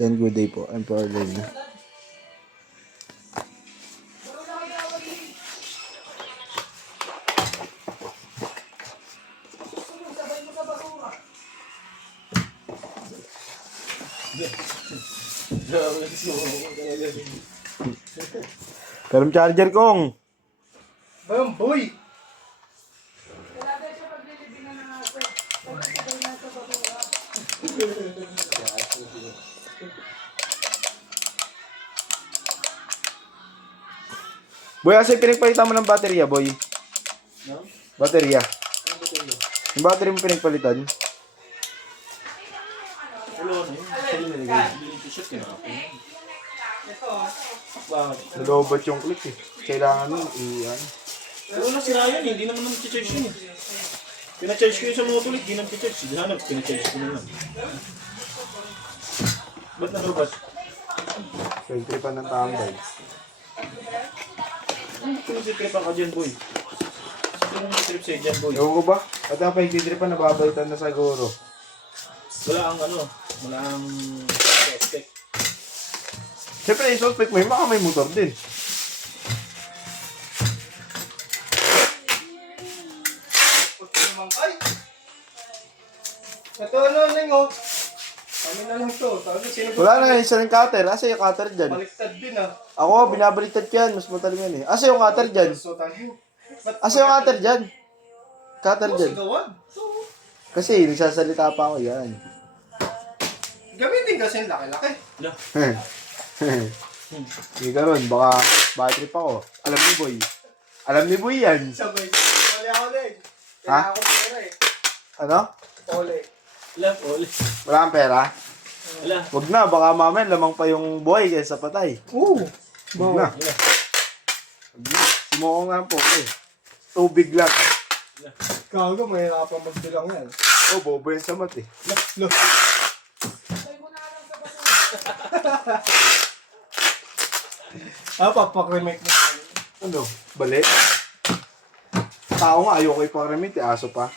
Yan, good day po. I'm for live na. Pero charger kong. Boy! Boy, asa yung pinagpalitan mo ng baterya, boy? No? Baterya. Yung battery mo pinagpalitan? Hello, ano yun? Saan yung nilagay? Yung t-shirt yun ako. Bakit? Nalobat yung click eh. Kailangan nun, ano. Pero nasira yun, hindi naman naman charge yun eh. Pina-charge ko yun sa motor, hindi naman charge. Hindi naman, pina-charge ko naman. Ba't nalubat? Pagtripan ng tambay. Ano pinag-tripan ka dyan, boy? Sino nag-trip sa'yo dyan, boy? Ewan ko ba? At ang pagtripan, nababalitan na siguro. Wala ang suspect. Siyempre, yung suspect mo, baka may motor din. Ito ano lang oh. Kami na lang to. Sino Wala na, isa ng cutter. Asa yung cutter dyan? baliktad din ah. Ako, binabaliktad ko yan. Mas matalim yan eh. Asa yung cutter dyan? So tayo. Asa yung cutter dyan? Cutter dyan. Gawan. Kasi, nagsasalita pa ako yan. Gamitin kasi laki-laki. Hindi ka ron, baka trip ako. Alam ni Boy. Alam ni Boy yan. Sabay. Pole ako din. Ha? Kaya ako pera eh. Ano? Pole. Pole. Wala kang pera? Wala. Wag na, baka mamaya lamang pa yung buhay kaysa patay. Oo. Wag na. Wag na. Sumuko nga po eh. Tubig lang. Gago, mahirapan magbilang yan. Oh, bobo yan sa mat eh. Look. Papakremate mo. Ano? Balik? Tao nga, ayoko ipakremit eh. Aso pa.